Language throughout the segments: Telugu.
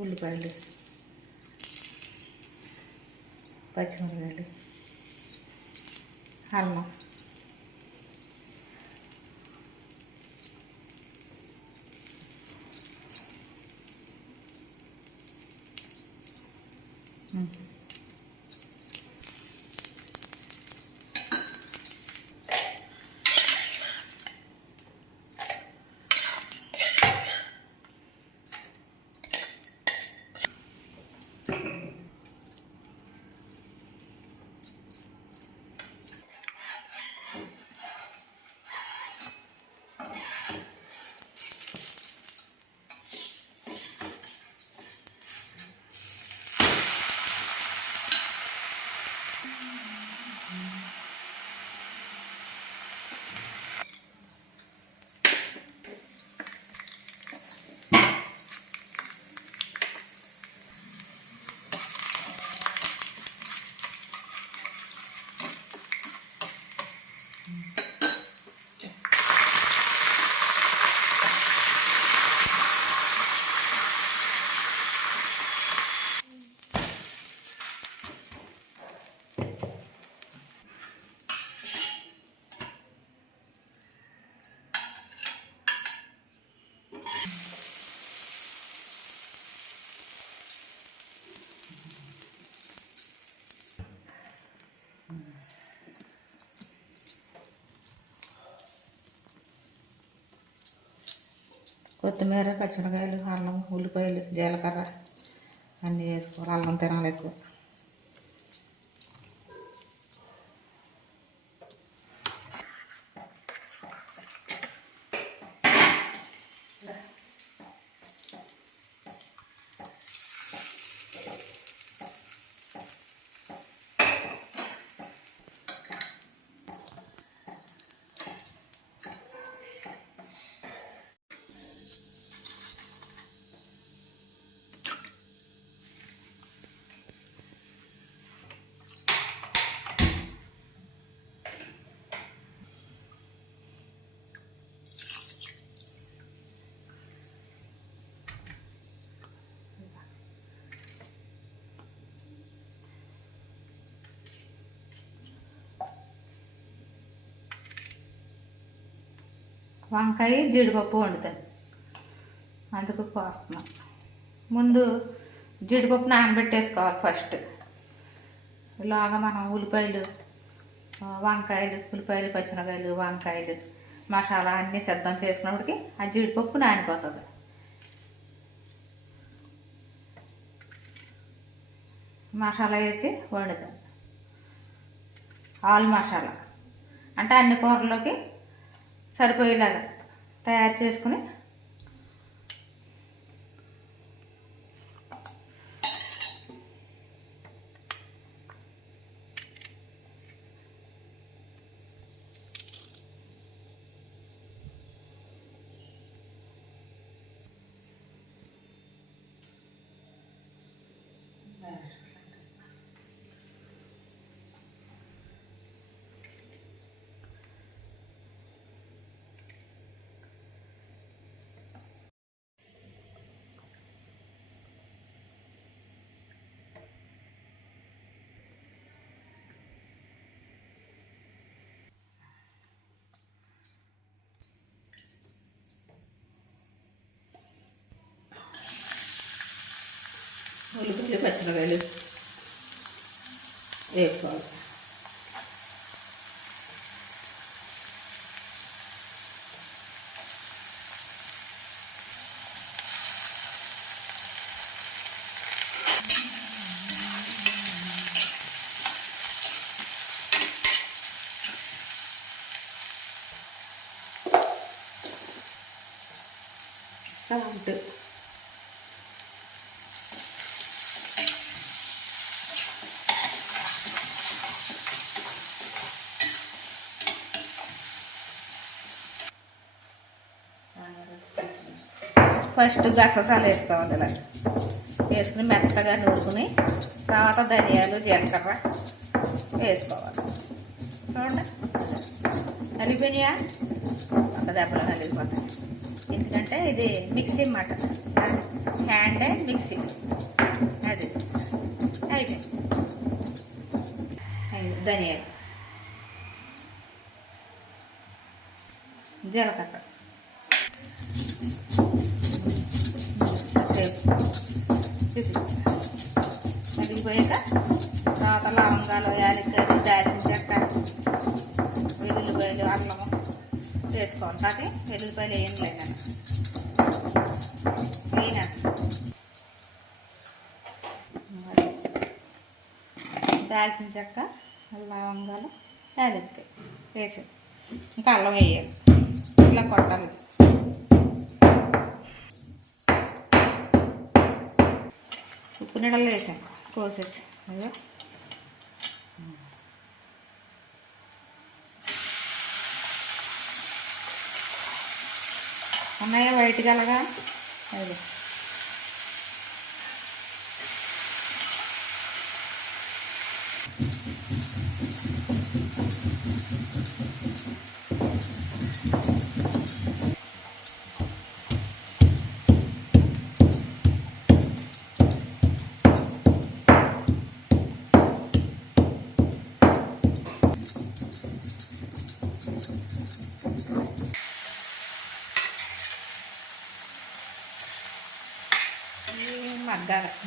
ఉల్లిపాయలు పచ్చిమిరపకాయలు అల్లం కొత్తిమీర పచ్చిమిరకాయలు అల్లం ఉల్లిపాయలు జీలకర్ర అన్నీ వేసుకోవాలి. అల్లం తినాలి ఎక్కువ. వంకాయ జీడిపప్పు వండుతాను అందుకు కోస్తున్నాం ముందు జీడిపప్పు నానబెట్టేసుకోవాలి ఫస్ట్. ఇలాగా మనం ఉల్లిపాయలు వంకాయలు ఉల్లిపాయలు పచ్చిమిరకాయలు వంకాయలు మసాలా అన్నీ సిద్ధం చేసుకున్నప్పటికి ఆ జీడిపప్పు నానిపోతుంది. మసాలా వేసి వండుతాను ఆల్ మసాలా. అంటే అన్ని కూరలోకి సరిపోయేలాగా తయారు చేసుకుని ఉల్లిపాయలు పచ్చిమిరకాయలు వేసుకోవాలి ఫస్ట్ గసగసాలు వేసుకోవాలి ఇలా. వేసుకుని మెత్తగా నూరుకుని తర్వాత ధనియాలు జీలకర్ర వేసుకోవాలి. చూడండి. నలిగిపోయినాయా ఒక దెబ్బలో కలిగిపోతాయి. ఎందుకంటే ఇది మిక్సీ అన్నమాట. Hand and mixie. అది అయిపోయింది. ధనియాలు. జీలకర్ర. మరిగిపోయాక తర్వాత లవంగాలు యాలక్కాయలు దాల్చిన చెక్క వెల్లుల్లిపాయలు అల్లము వేసుకోవాలి. కానీ వెల్లుల్లిపాయలు ఏం లేదన్న దాల్చిన చెక్క లవంగాలు యాలక్కాయ వేసి ఇంకా అల్లం వేయాలి. ఇలా కొట్టాలి. ఉప్పు వేసాను కోసేసి. అయ్యో. అన్నయ్య వైట్ కలగా అదే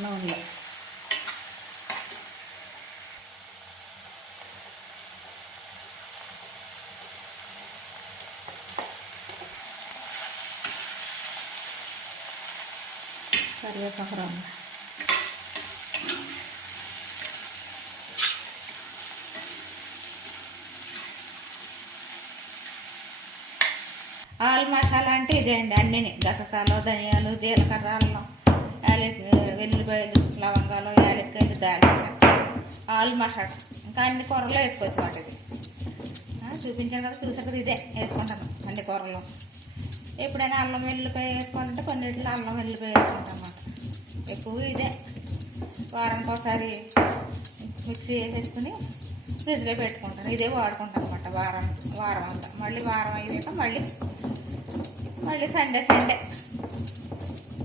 నూనెలో కరివేపాకు రమ్మ ఆల్ మసాలా అంటే ఇదే అండి అన్నీ గససాలు ధనియాలు జీలకర్ర అల్లం యాలక్ వెల్లుల్లిపాయలు లవంగాలు యాలక్కాయలు దాల్చిన ఆల్ మసాలా ఇంకా అన్ని కూరలు వేసుకోవచ్చు వాటిది ఇది చూపించాను కదా చూసాక ఇదే వేసుకుంటాను అన్ని కూరలు ఎప్పుడైనా అల్లం వెల్లుల్లిపాయ వేసుకోవాలంటే కొన్నిటిలో అల్లం వెల్లుల్లిపాయ వేసుకుంటాం అన్నమాట. ఎక్కువగా ఇదే. వారానికి ఒకసారి మిక్సీ వేసేసుకుని ఫ్రిడ్జ్లో పెట్టుకుంటాను. ఇదే వాడుకుంటాను అనమాట వారం వారం అంతా. మళ్ళీ వారం అయ్యాక మళ్ళీ మళ్ళీ సండే సండే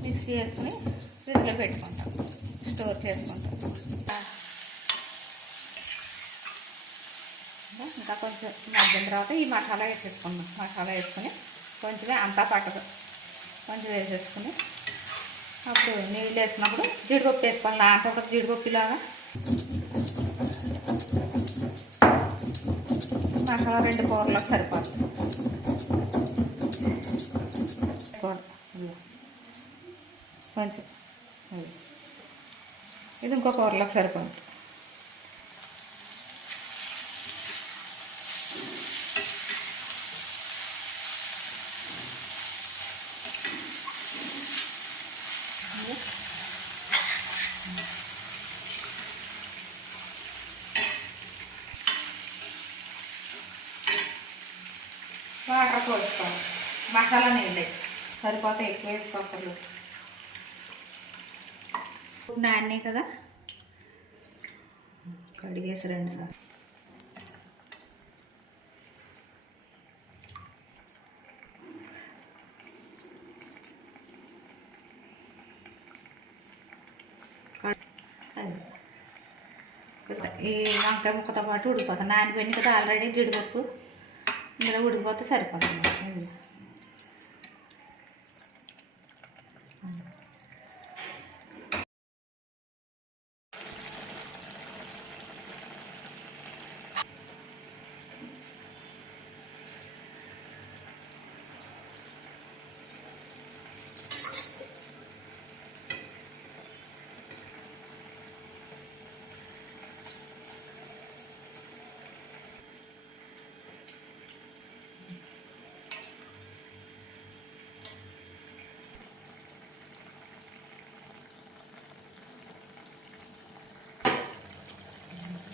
మిక్సీ వేసుకుని ఫ్రిడ్జ్లో పెట్టుకుంటాం. స్టోర్ చేసుకుంటాం. ఇంకా కొంచెం మధ్యన తర్వాత ఈ మసాలా వేసేసుకున్నాం. మసాలా వేసుకుని కొంచెమే అంతా పట్టదు కొంచెం వేసేసుకుని అప్పుడు నీళ్ళు వేసినప్పుడు జీడిపప్పు వేసుకోవాలి. నాతో ఒక జీడిపప్పులాగా మసాలా రెండు కూరలకు సరిపోతుంది. కూర కొంచెం ఇది. ఇది ఇంకో కూరలకు సరిపోతుంది వాటర్ పోసుకోవాలి మసాలా నీళ్ళు సరిపోతే ఎక్కువ వేసుకోకర్లేదు నాన్నే కదా? కడిగేసి రండి సార్ ఈ వంకాయ ముక్కతో పాటు ఉడికిపోతుంది. నానిపోయింది కదా ఆల్రెడీ జీడిపప్పు. ఇందులో ఉడికిపోతే సరిపోతుంది.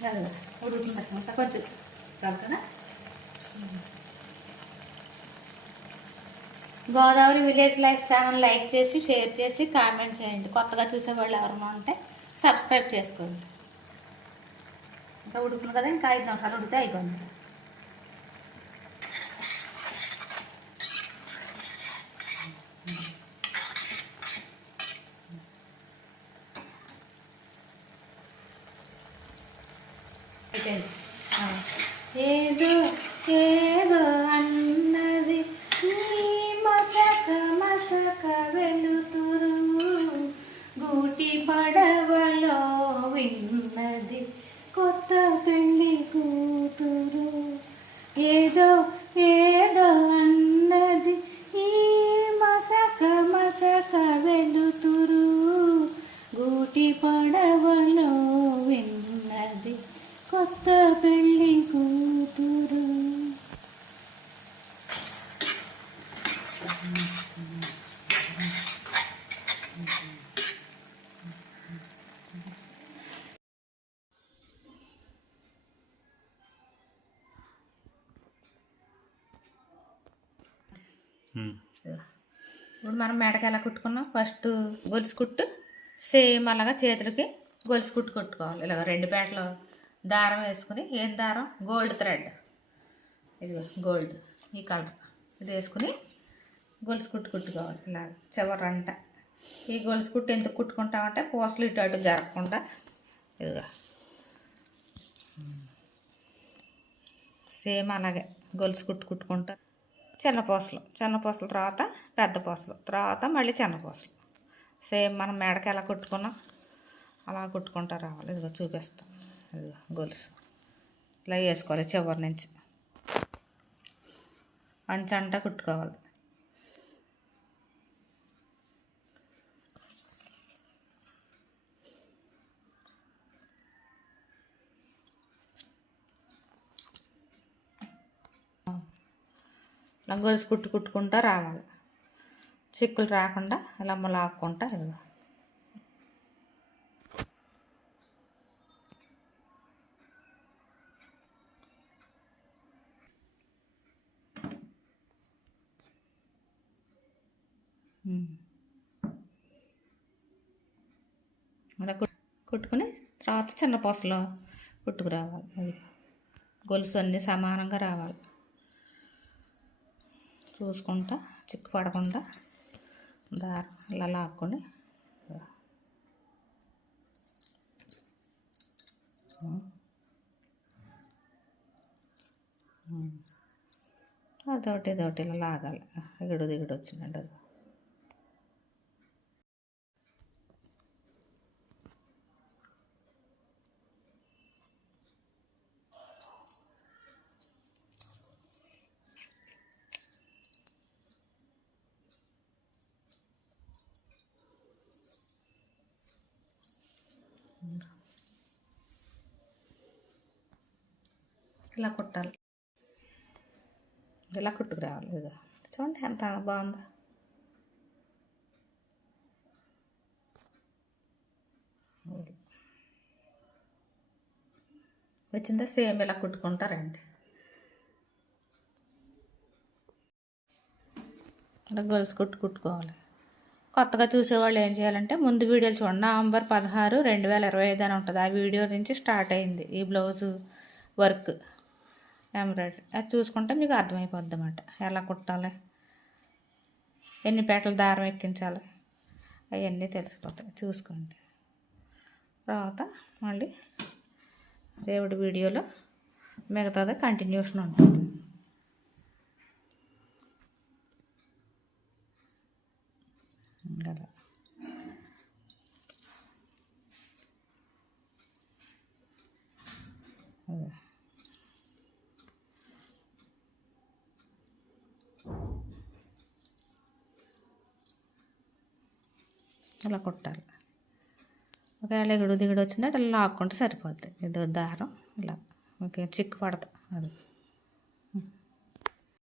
అది. కొంచెం కలుపుతున్నా Godavari village life channel like చేసి షేర్ చేసి కామెంట్ చేయండి కొత్తగా చూసేవాళ్ళు ఎవరైనా ఉంటే సబ్స్క్రైబ్ చేసుకోండి ఇంకా ఉడుకును కదా ఇంకా ఐదు నిమిషాలు ఉడితే అయిపోయింది ఏదో ఏదో అన్నది మసక మసక వెలుతురు. గూటి పడవలో విన్నది కొత్త పెళ్ళి కూతురు. ఏదో ఏదో అన్నది ఈ మసక మసక వెలుతురు. గూటి కొత్త పెళ్ళి కూతురు. ఇప్పుడు మనం మెడకి ఎలా కుట్టుకున్నాం? ఫస్ట్ గొలుసు కుట్టు సేమ్ అలాగా చేతులకి గొలుసు కుట్టు కుట్టుకోవాలి. ఇలాగ రెండు పేటలు దారం వేసుకుని ఏం దారం? గోల్డ్ థ్రెడ్ ఇది గోల్డ్ ఈ కలర్. ఇది వేసుకుని గొలుసు కుట్టు కుట్టుకోవాలి. ఇలా చివరంట. ఈ గొలుసు కుట్టు ఎందుకు కుట్టుకుంటామంటే పూసలు ఇటు అటు జరగకుండా. ఇదిగా. సేమ్ అలాగే గొలుసు కుట్టు కుట్టుకుంటా. చిన్న పూసలు చిన్న పూసల తర్వాత పెద్ద పూసలు తర్వాత మళ్ళీ చిన్న పూసలు సేమ్ మనం మెడకి ఎలా కుట్టుకున్నాం? అలా కుట్టుకుంటా రావాలి. ఇదిగో చూపిస్తాం. గొలుసు. ఇలా వేసుకోవాలి చివరి నుంచి. అంచంట కుట్టుకోవాలి. ఇలా గొలుసు కుట్టు కుట్టుకుంటా రావాలి. చిక్కులు రాకుండా ఇలా లాక్కుంటా వెళ్ళాలి అలా కొట్టుకుని తర్వాత చిన్న పూసలో కొట్టుకురావాలి అది గొలుసు అన్నీ సమానంగా రావాలి. చూసుకుంటా చిక్కు పడకుండా దారం ఇలా లాక్కొని అదొకటి ఇదొకటి ఇలా లాగాలి. ఎగుడు దిగుడు వచ్చిందండి ఇలా కుట్టాలి? ఇలా కుట్టుకు రావాలి ఇదిగో. చూడండి ఎంత బాగుందో. వచ్చిందా? సేమ్ ఇలా కుట్టుకుంటారండి. ఇలా గొలుసు కుట్టు కుట్టుకోవాలి. కొత్తగా చూసేవాళ్ళు ఏం చేయాలంటే ముందు వీడియోలు చూడండి. నవంబర్ పదహారు రెండు వేల ఇరవై ఐదు అని ఉంటుంది. ఆ వీడియో నుంచి స్టార్ట్ అయింది ఈ బ్లౌజు వర్క్. ఎంబ్రాయిడరీ అది చూసుకుంటే మీకు అర్థమైపోద్ది అన్నమాట ఎలా కుట్టాలి? ఎన్ని పేటలు దారం ఎక్కించాలి? అవన్నీ తెలిసిపోతాయి. చూసుకోండి. తర్వాత మళ్ళీ రేపటి వీడియోలో మిగతాది కంటిన్యూషన్ ఉంటుంది. కదా అదే ఇలా కుట్టాలి. ఒకవేళ ఎగుడు దిగుడు వచ్చిందంటే అలా లాక్కుంటే సరిపోద్ది. ఇది దారం ఇలా. ఓకే చిక్కు పడతా అది.